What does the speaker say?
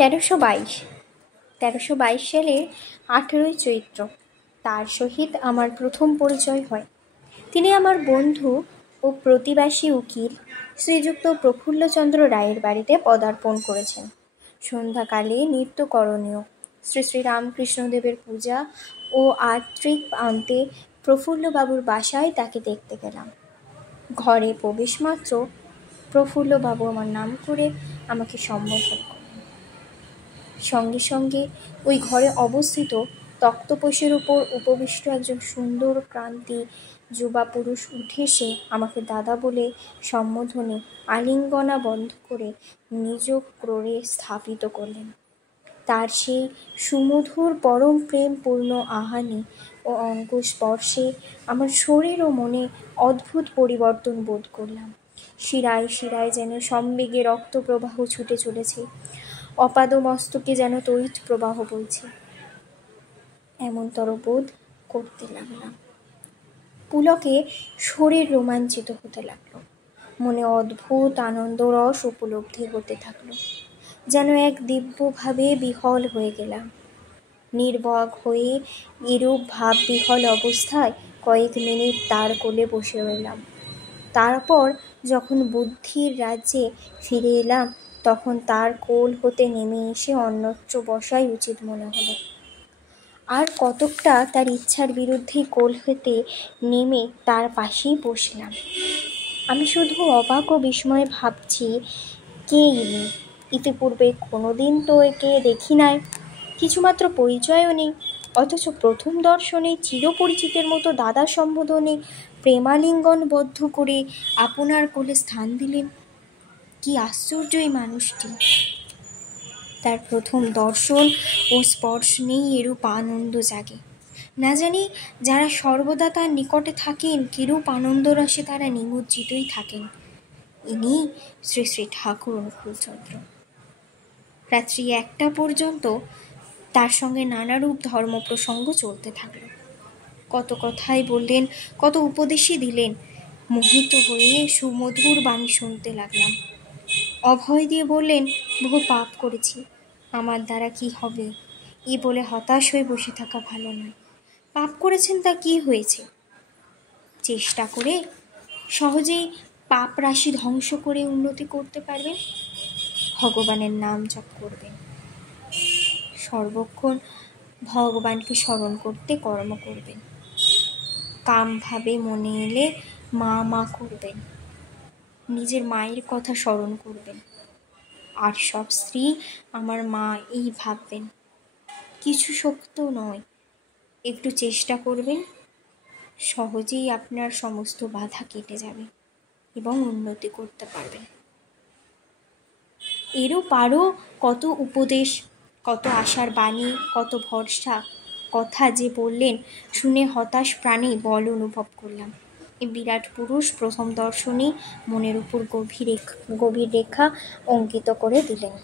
তেরোশো বাইশ সালের 18ই চৈত্র তার সহিত আমার প্রথম পরিচয় হয়। তিনি আমার বন্ধু ও প্রতিবাসী উকিল শ্রীযুক্ত প্রফুল্লচন্দ্র রায়ের বাড়িতে পদার্পণ করেছেন। সন্ধ্যাকালে নিত্য করণীয় শ্রী শ্রী রামকৃষ্ণদেবের পূজা ও আর্ট্রিক আনতে প্রফুল্লবাবুর বাসায় তাকে দেখতে গেলাম। ঘরে প্রবেশ মাত্র প্রফুল্লবাবু আমার নাম করে আমাকে সম্বোধন করলেন। সঙ্গে সঙ্গে ওই ঘরে অবস্থিত তক্তপোশের উপর উপবিষ্ট একজন সুন্দর ক্রান্তি যুবা পুরুষ উঠে এসে আমাকে দাদা বলে সম্বোধনে আলিঙ্গনা বন্ধ করে নিজ ক্রোড়ে স্থাপিত করলেন। তার সেই সুমধুর পরম প্রেমপূর্ণ আহানি ও অঙ্গস্পর্শে আমার শরীর ও মনে অদ্ভুত পরিবর্তন বোধ করলাম। শিরায় শিরায় যেন সম্বেগে রক্তপ্রবাহ ছুটে চলেছে, অপাদ মস্তকে যেন তড়িৎ প্রবাহ বইছে, এমনতর বোধ করতে লাগলাম। পুলকে শরীর রোমাঞ্চিত হতে লাগলো, মনে অদ্ভুত আনন্দরস উপলব্ধি হতে থাকলো, যেন এক দিব্যভাবে বিহল হয়ে গেলাম। নির্বাক হয়ে এরূপ ভাব বিহল অবস্থায় কয়েক মিনিট তার কোলে বসে রইলাম। তারপর যখন বুদ্ধির রাজ্যে ফিরে এলাম, তখন তার কোল হতে নেমে এসে অন্যত্র বসাই উচিত মনে হলো। আর কতকটা তার ইচ্ছার বিরুদ্ধেই কোল হতে নেমে তার পাশেই বসলাম। আমি শুধু অবাক ও বিস্ময়ে ভাবছি, কে ইনি? ইতিপূর্বে কোনোদিন তো একে দেখি নাই, কিছুমাত্র পরিচয়ও নেই, অথচ প্রথম দর্শনে চিরপরিচিতের মতো দাদা সম্বোধনে প্রেমালিঙ্গনবদ্ধ করে আপনার কোলে স্থান দিলেন। কি আশ্চর্য এই মানুষটি! তার প্রথম দর্শন ও স্পর্শ নেই এরূপ আনন্দ জাগে। না জানি যারা সর্বদা তার নিকটে থাকেন কিরূপ আনন্দরসে তারা নিমজ্জিতই থাকেন। ইনি শ্রী শ্রী ঠাকুর অনুকূলচন্দ্র। রাত্রি 1টা পর্যন্ত তার সঙ্গে নানারূপ ধর্ম প্রসঙ্গ চলতে থাকল। কত কথাই বললেন, কত উপদেশই দিলেন। মোহিত হয়ে সুমধুর বাণী শুনতে লাগলাম। অভয় দিয়ে বললেন, বহু পাপ করেছি, আমার দ্বারা কি হবে এই বলে হতাশ হয়ে বসে থাকা ভালো নয়। পাপ করেছেন তা কি হয়েছে? চেষ্টা করে সহজেই পাপ রাশি ধ্বংস করে উন্নতি করতে পারবেন। ভগবানের নাম জপ করবেন, সর্বক্ষণ ভগবানকে স্মরণ করতে কর্ম করবেন। কাম ভাবে মনে এলে মা মা করবেন, নিজের মায়ের কথা স্মরণ করবেন, আর সব স্ত্রী আমার মা এই ভাববেন। কিছু শক্ত নয়, একটু চেষ্টা করবেন, সহজেই আপনার সমস্ত বাধা কেটে যাবে এবং উন্নতি করতে পারবেন। এরও পারো কত উপদেশ, কত আশার বাণী, কত ভরসা কথা যে বললেন, শুনে হতাশ প্রাণে বল অনুভব করলাম। এই বিরাট পুরুষ প্রথম দর্শনেই মনের উপর গভীর রেখা অঙ্কিত করে দিলেন।